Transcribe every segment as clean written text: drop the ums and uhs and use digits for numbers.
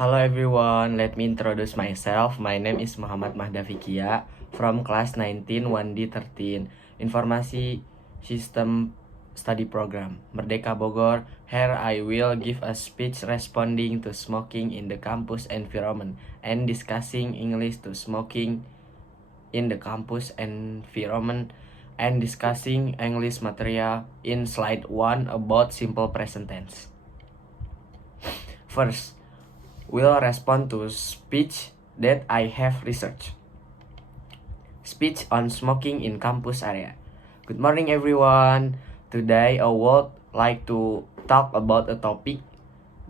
Hello everyone, let me introduce myself. My name is Muhammad Mahdafikia from class 19 1D13 Informasi System Study Program Merdeka Bogor. Here I will give a speech responding to smoking in the campus environment and discussing English to smoking in the campus environment and discussing English material in slide 1 about simple present tense. First, will respond to speech that I have researched. Speech on smoking in campus area. Good morning everyone. Today I would like to talk about a topic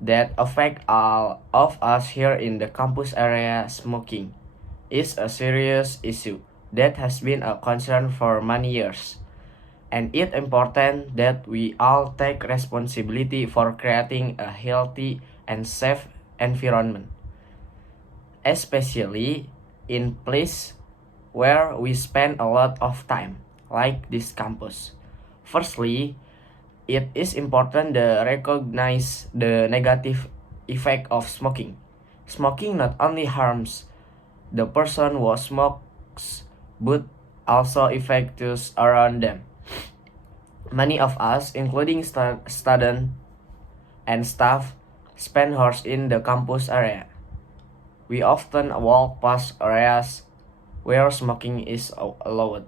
that affect all of us here in the campus area. Smoking is a serious issue that has been a concern for many years. And it's important that we all take responsibility for creating a healthy and safe environment, especially in place where we spend a lot of time, like this campus. Firstly, it is important to recognize the negative effect of smoking. Smoking not only harms the person who smokes, but also affects those around them. Many of us, including students and staff, spend hours in the campus area. We often walk past areas where smoking is allowed.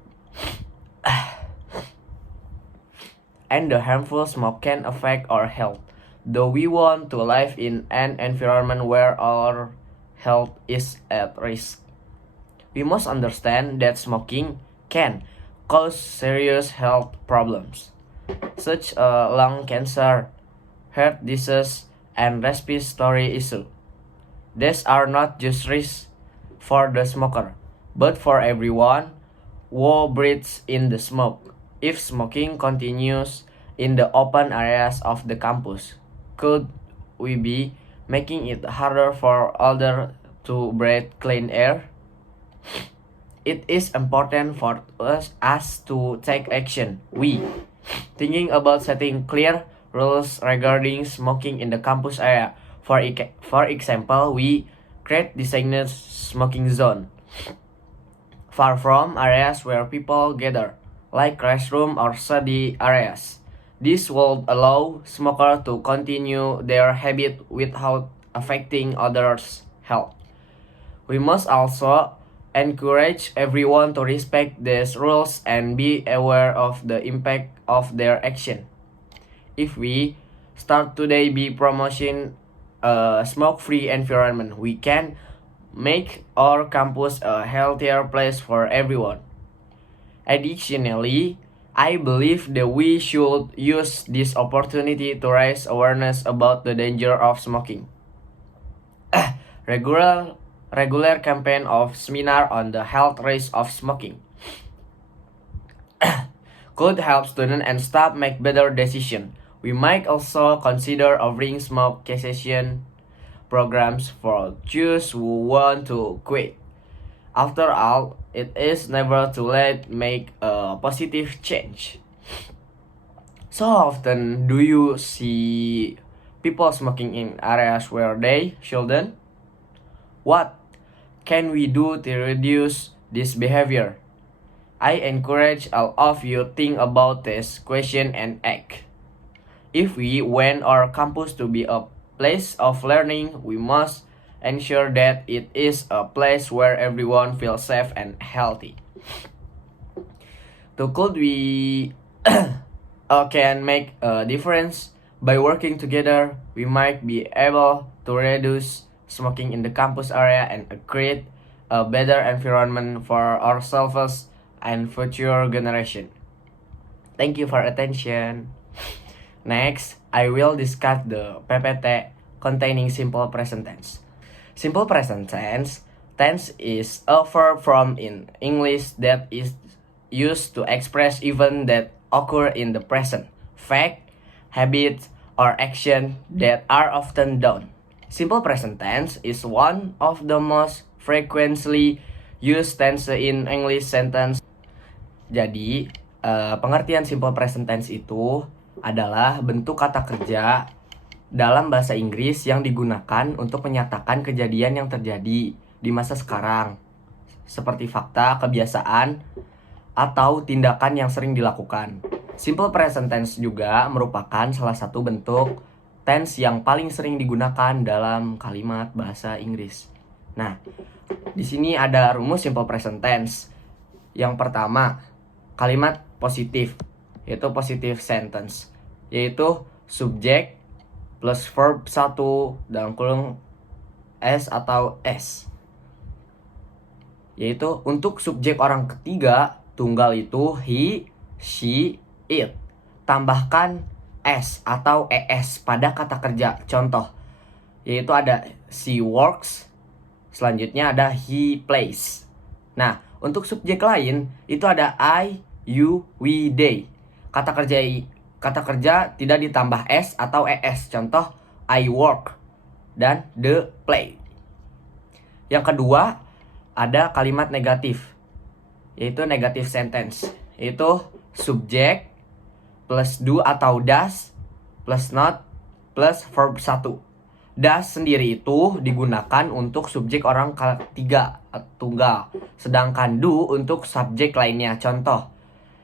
And the harmful smoke can affect our health. Though we want to live in an environment where our health is at risk, we must understand that smoking can cause serious health problems, such as lung cancer, heart disease, and respiratory issue. These are not just risks for the smoker, but for everyone who breathes in the smoke. If smoking continues in the open areas of the campus, could we be making it harder for others to breathe clean air? It is important for us to take action. We thinking about setting clear rules regarding smoking in the campus area. For example, we create designated smoking zone far from areas where people gather, like restroom or study areas. This will allow smokers to continue their habit without affecting others' health. We must also encourage everyone to respect these rules and be aware of the impact of their action. If we start today by promoting a smoke-free environment, we can make our campus a healthier place for everyone. Additionally, I believe that we should use this opportunity to raise awareness about the danger of smoking. Regular campaign of seminar on the health risks of smoking could help students and staff make better decisions. We might also consider offering smoke cessation programs for those who want to quit. After all, it is never too late to make a positive change. So often do you see people smoking in areas where they shouldn't? What can we do to reduce this behavior? I encourage all of you think about this question and act. If we want our campus to be a place of learning, we must ensure that it is a place where everyone feels safe and healthy. So could we can make a difference by working together? We might be able to reduce smoking in the campus area and create a better environment for ourselves and future generation. Thank you for attention. Next, I will discuss the PPT containing simple present tense. Simple present tense is a verb form in English that is used to express events that occur in the present, fact, habits, or action that are often done. Simple present tense is one of the most frequently used tense in English sentence. Jadi, pengertian simple present tense itu adalah bentuk kata kerja dalam bahasa Inggris yang digunakan untuk menyatakan kejadian yang terjadi di masa sekarang, seperti fakta, kebiasaan, atau tindakan yang sering dilakukan. Simple present tense juga merupakan salah satu bentuk tense yang paling sering digunakan dalam kalimat bahasa Inggris. Nah, di sini ada rumus simple present tense. Yang pertama, kalimat positif, yaitu positive sentence, yaitu subjek plus verb 1 dalam kurung S atau S. Yaitu untuk subjek orang ketiga tunggal itu he, she, it. Tambahkan S atau ES pada kata kerja. Contoh, yaitu ada she works, selanjutnya ada he plays. Nah, untuk subjek lain itu ada I, you, we, they. Kata kerja tidak ditambah S atau ES. Contoh, I work dan the play. Yang kedua, ada kalimat negatif, yaitu negative sentence, yaitu subjek plus do atau does plus not plus verb 1. Does sendiri itu digunakan untuk subjek orang ketiga tunggal, sedangkan do untuk subjek lainnya. Contoh,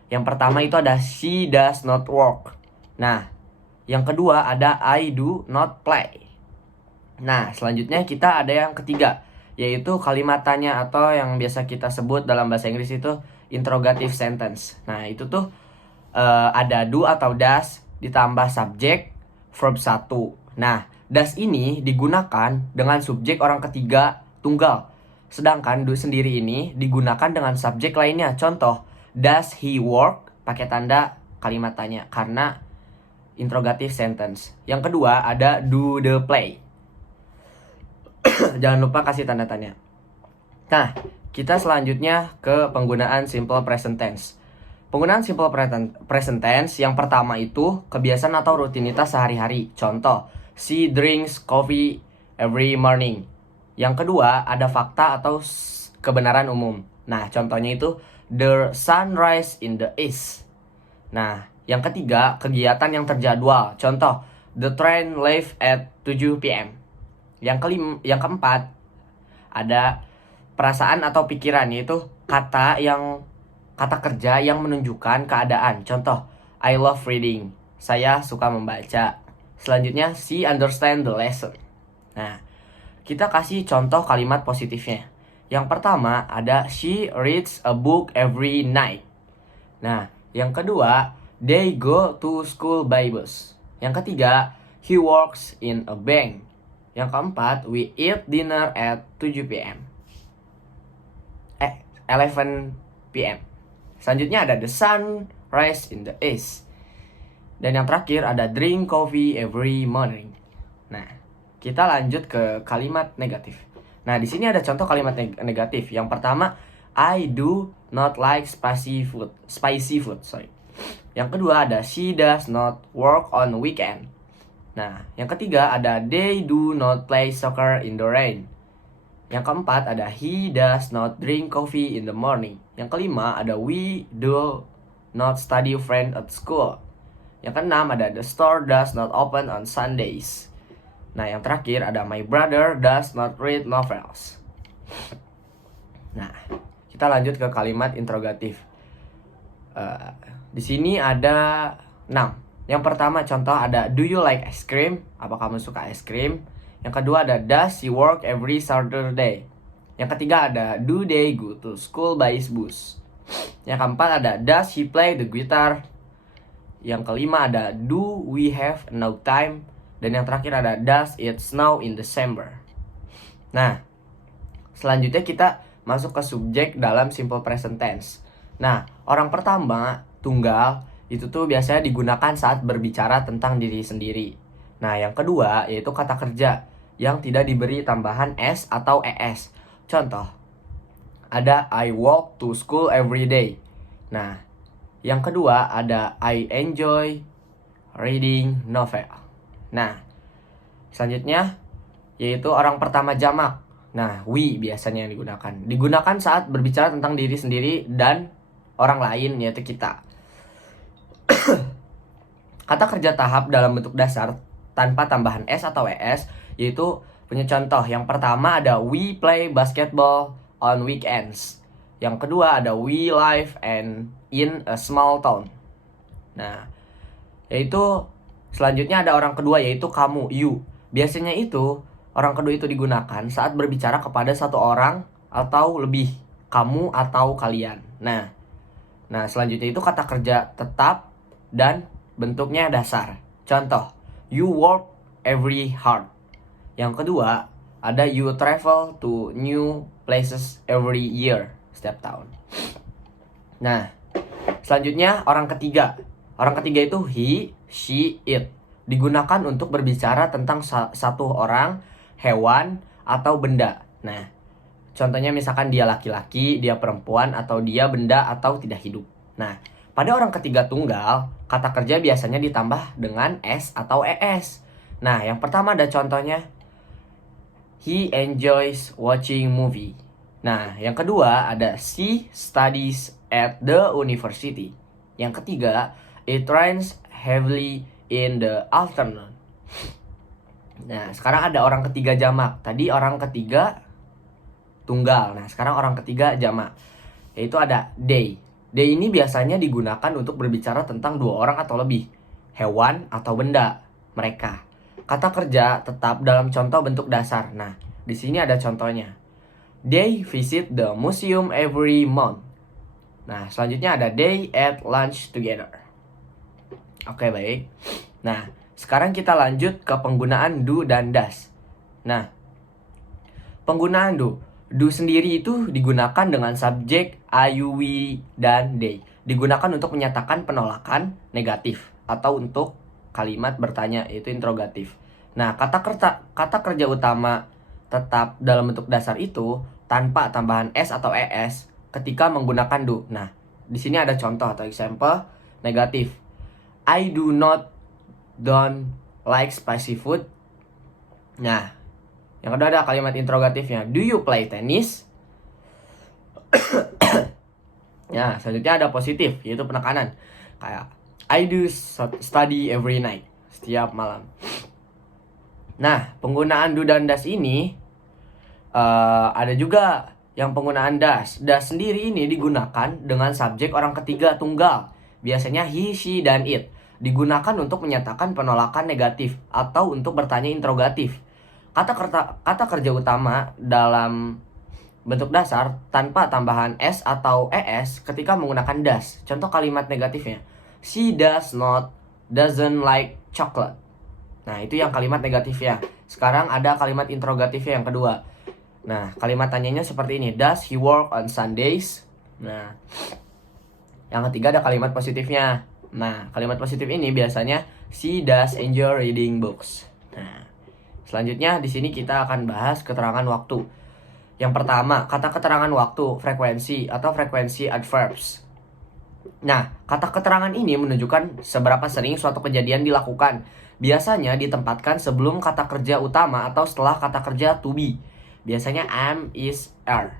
yang pertama itu ada she does not work. Nah, yang kedua ada I do not play. Nah, selanjutnya kita ada yang ketiga, yaitu kalimat tanya atau yang biasa kita sebut dalam bahasa Inggris itu interrogative sentence. Nah, itu tuh ada do atau does ditambah subjek verb 1. Nah, does ini digunakan dengan subjek orang ketiga tunggal, sedangkan do sendiri ini digunakan dengan subjek lainnya. Contoh, does he work pakai tanda kalimat tanya karena interrogative sentence. Yang kedua ada do the play. Jangan lupa kasih tanda tanya. Nah, kita selanjutnya ke penggunaan simple present tense. Penggunaan simple present tense yang pertama itu kebiasaan atau rutinitas sehari-hari. Contoh, she drinks coffee every morning. Yang kedua ada fakta atau kebenaran umum. Nah, contohnya itu the sun rise in the east. Nah, yang ketiga kegiatan yang terjadwal. Contoh, the train leave at 7 p.m. Yang keempat ada perasaan atau pikiran, yaitu kata kerja yang menunjukkan keadaan. Contoh, I love reading. Saya suka membaca. Selanjutnya, she understand the lesson. Nah, kita kasih contoh kalimat positifnya. Yang pertama ada she reads a book every night. Nah, yang kedua, they go to school by bus. Yang ketiga, he works in a bank. Yang keempat, we eat dinner at 7 p.m. 11 p.m. Selanjutnya ada the sun rise in the east. Dan yang terakhir ada drink coffee every morning. Nah, kita lanjut ke kalimat negatif. Nah, di sini ada contoh kalimat negatif. Yang pertama, I do not like spicy food. Yang kedua ada she does not work on weekend. Nah, yang ketiga ada they do not play soccer in the rain. Yang keempat ada he does not drink coffee in the morning. Yang kelima ada we do not study French at school. Yang keenam ada the store does not open on Sundays. Nah, yang terakhir ada my brother does not read novels. Nah, kita lanjut ke kalimat interrogatif. Di sini ada 6. Yang pertama contoh ada do you like ice cream? Apa kamu suka es krim? Yang kedua ada does she work every Saturday? Yang ketiga ada do they go to school by bus? Yang keempat ada does she play the guitar? Yang kelima ada do we have enough time? Dan yang terakhir ada does it snow in December? Nah, selanjutnya kita masuk ke subjek dalam simple present tense. Nah, orang pertama tunggal itu tuh biasanya digunakan saat berbicara tentang diri sendiri. Nah, yang kedua yaitu kata kerja yang tidak diberi tambahan S atau ES. Contoh, ada I walk to school every day. Nah, yang kedua ada I enjoy reading novel. Nah, selanjutnya yaitu orang pertama jamak. Nah, we biasanya yang digunakan. Digunakan saat berbicara tentang diri sendiri dan orang lain, yaitu kita. Kata kerja tahap dalam bentuk dasar tanpa tambahan S atau ES, yaitu punya contoh. Yang pertama ada we play basketball on weekends. Yang kedua ada we live and in a small town. Nah, yaitu selanjutnya ada orang kedua, yaitu kamu, you. Biasanya itu orang kedua itu digunakan saat berbicara kepada satu orang atau lebih, kamu atau kalian. Nah, selanjutnya itu kata kerja tetap dan bentuknya dasar. Contoh, you work every hard. Yang kedua, ada you travel to new places every year, setiap tahun. Nah, selanjutnya orang ketiga. Orang ketiga itu he, she, it. Digunakan untuk berbicara tentang satu orang, hewan, atau benda. Nah, contohnya misalkan dia laki-laki, dia perempuan, atau dia benda atau tidak hidup. Nah, pada orang ketiga tunggal, kata kerja biasanya ditambah dengan S atau ES. Nah, yang pertama ada contohnya, he enjoys watching movie. Nah, yang kedua ada she studies at the university. Yang ketiga, it rains heavily in the afternoon. Nah, sekarang ada orang ketiga jamak. Tadi orang ketiga tunggal. Nah, sekarang orang ketiga jamak. Yaitu ada they. They ini biasanya digunakan untuk berbicara tentang dua orang atau lebih, hewan atau benda, mereka. Kata kerja tetap dalam contoh bentuk dasar. Nah, di sini ada contohnya. They visit the museum every month. Nah, selanjutnya ada they at lunch together. Oke, baik. Nah, sekarang kita lanjut ke penggunaan do dan does. Nah, penggunaan do. Do sendiri itu digunakan dengan subjek I, you, we, dan they. Digunakan untuk menyatakan penolakan negatif atau untuk kalimat bertanya, yaitu interrogatif. Nah, kata kerja utama tetap dalam bentuk dasar itu tanpa tambahan S atau ES ketika menggunakan do. Nah, di sini ada contoh atau example negatif. I don't like spicy food. Nah, yang kedua ada kalimat interrogatifnya. Do you play tennis? Nah, selanjutnya ada positif, yaitu penekanan. Kayak I do study every night. Setiap malam. Nah, penggunaan do dan does ini ada juga yang penggunaan does. Does sendiri ini digunakan dengan subjek orang ketiga tunggal. Biasanya he, she, dan it. Digunakan untuk menyatakan penolakan negatif atau untuk bertanya interrogatif. Kata kerja utama dalam bentuk dasar tanpa tambahan S atau ES ketika menggunakan does. Contoh kalimat negatifnya. She doesn't like chocolate. Nah, itu yang kalimat negatifnya. Sekarang ada kalimat interrogatifnya yang kedua. Nah, kalimat tanyanya seperti ini. Does he work on Sundays? Nah, yang ketiga ada kalimat positifnya. Nah, kalimat positif ini biasanya she does enjoy reading books. Nah, selanjutnya di sini kita akan bahas keterangan waktu. Yang pertama, kata keterangan waktu, frekuensi atau frekuensi adverbs. Nah, kata keterangan ini menunjukkan seberapa sering suatu kejadian dilakukan. Biasanya ditempatkan sebelum kata kerja utama atau setelah kata kerja to be. Biasanya am, is, are.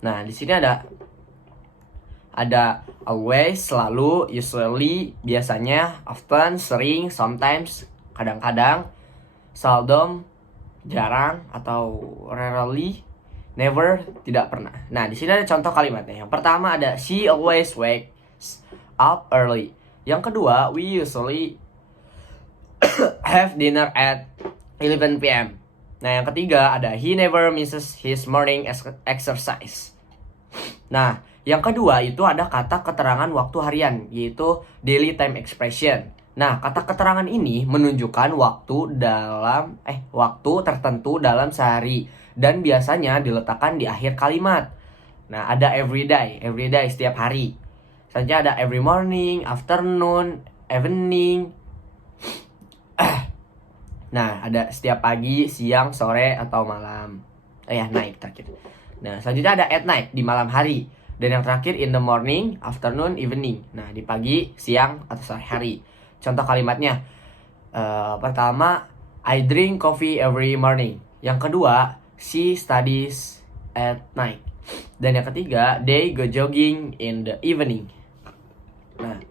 Nah, di sini ada always, selalu, usually, biasanya, often, sering, sometimes, kadang-kadang, seldom, jarang, atau rarely, never, tidak pernah. Nah, di sini ada contoh kalimatnya. Yang pertama ada she always wakes up early. Yang kedua, we usually have dinner at 11 p.m. Nah, yang ketiga ada he never misses his morning exercise. Nah, yang kedua itu ada kata keterangan waktu harian, yaitu daily time expression. Nah, kata keterangan ini menunjukkan waktu tertentu dalam sehari dan biasanya diletakkan di akhir kalimat. Nah, ada everyday setiap hari. Selanjutnya ada every morning, afternoon, evening. Nah, ada setiap pagi, siang, sore, atau malam. Night terakhir. Nah, selanjutnya ada at night, di malam hari. Dan yang terakhir in the morning, afternoon, evening. Nah, di pagi, siang, atau sore hari. Contoh kalimatnya. Pertama, I drink coffee every morning. Yang kedua, she studies at night. Dan yang ketiga, they go jogging in the evening. Nah,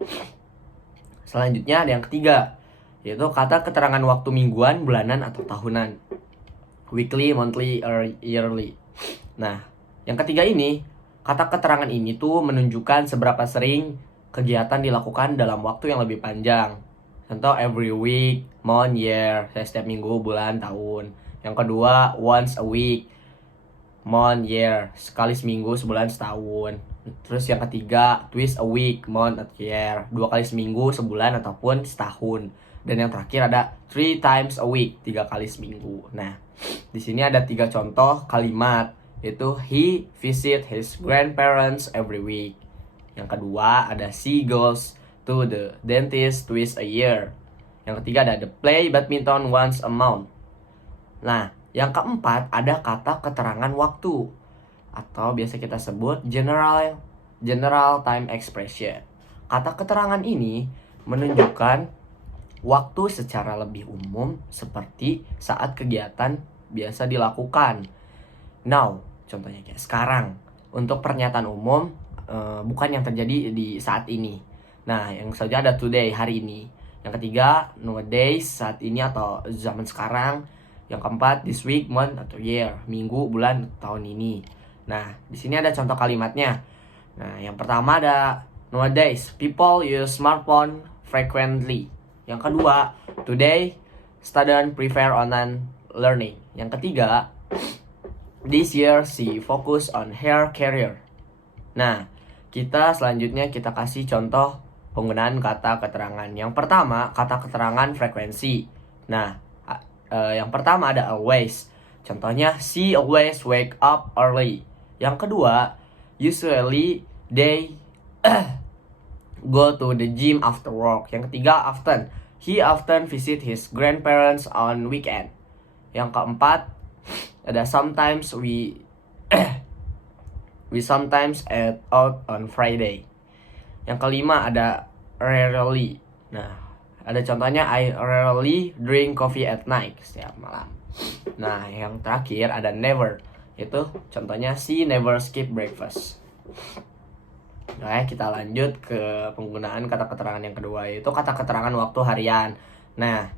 selanjutnya ada yang ketiga. yaitu kata keterangan waktu mingguan, bulanan, atau tahunan. Weekly, monthly, or yearly. Nah, yang ketiga ini, kata keterangan ini tuh menunjukkan seberapa sering kegiatan dilakukan dalam waktu yang lebih panjang. Contoh every week, month, year, setiap minggu, bulan, tahun. Yang kedua, once a week, month, year, sekali seminggu, sebulan, setahun. Terus yang ketiga, twice a week, month, atau year, 2 kali seminggu, sebulan, ataupun setahun. Dan yang terakhir ada 3 times a week, 3 kali seminggu. Nah, di sini ada 3 contoh kalimat, yaitu he visit his grandparents every week. Yang kedua ada she goes to the dentist twice a year. Yang ketiga ada the play badminton once a month. Nah, yang keempat ada kata keterangan waktu, atau biasa kita sebut general time expression. Kata keterangan ini menunjukkan waktu secara lebih umum seperti saat kegiatan biasa dilakukan. Now, contohnya kayak sekarang. Untuk pernyataan umum, bukan yang terjadi di saat ini. Nah, yang saja ada today, hari ini. Yang ketiga, nowadays, saat ini atau zaman sekarang. Yang keempat, this week, month, atau year, minggu, bulan, tahun ini. Nah, di sini ada contoh kalimatnya. Nah, yang pertama ada nowadays, people use smartphone frequently. Yang kedua, today, students prefer online learning. Yang ketiga, this year she focus on her career. Nah, kita selanjutnya kita kasih contoh penggunaan kata keterangan. Yang pertama, kata keterangan frekuensi. Nah, yang pertama ada always. Contohnya, she always wake up early. Yang kedua, usually they go to the gym after work. Yang ketiga, often. He often visit his grandparents on weekend. Yang keempat, ada sometimes we sometimes eat out on Friday. Yang kelima ada rarely. Nah, ada contohnya I rarely drink coffee at night, setiap malam. Nah, yang terakhir ada never. Itu contohnya she never skip breakfast. Nah, kita lanjut ke penggunaan kata keterangan yang kedua, yaitu kata keterangan waktu harian. Nah,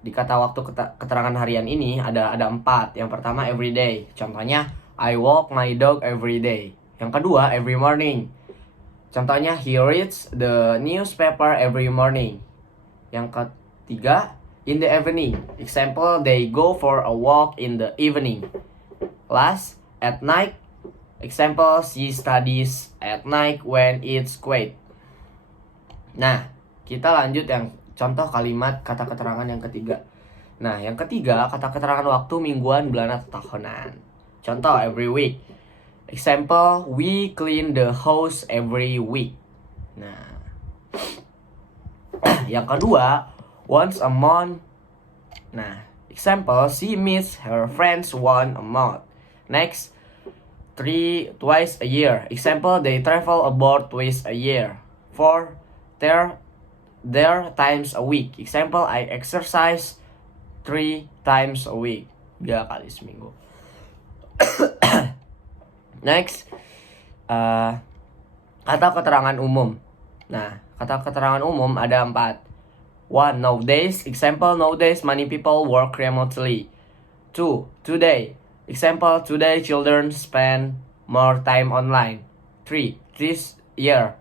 di kata waktu keterangan harian ini ada 4. Yang pertama every day. Contohnya I walk my dog every day. Yang kedua every morning. Contohnya he reads the newspaper every morning. Yang ketiga in the evening. Example, they go for a walk in the evening. Last, at night. Example, she studies at night when it's quiet. Nah, kita lanjut yang contoh kalimat kata keterangan yang ketiga. Nah, yang ketiga kata keterangan waktu mingguan, bulanan, atau tahunan. Contoh every week. Example, we clean the house every week. Nah, yang kedua once a month. Nah, example, she meets her friends once a month. Next, twice a year. Example, they travel abroad twice a year. 4, there times a week. Example, I exercise 3 times a week. 3 kali seminggu. Next, kata keterangan umum. Nah, kata keterangan umum ada 4. 1, nowadays. Example, nowadays many people work remotely. 2, today. Example, today children spend more time online. 3, this year.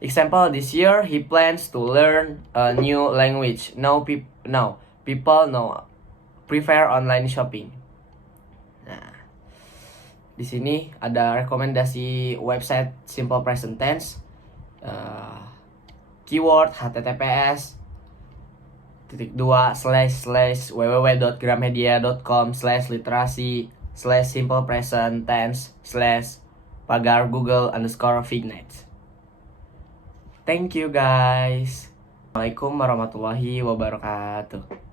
Example, this year he plans to learn a new language. Now people prefer online shopping. Nah, di sini ada rekomendasi website simple present tense, keyword https://www.gramedia.com/literasi/simple present tense/pagar google_vignet. Thank you guys. Assalamualaikum warahmatullahi wabarakatuh.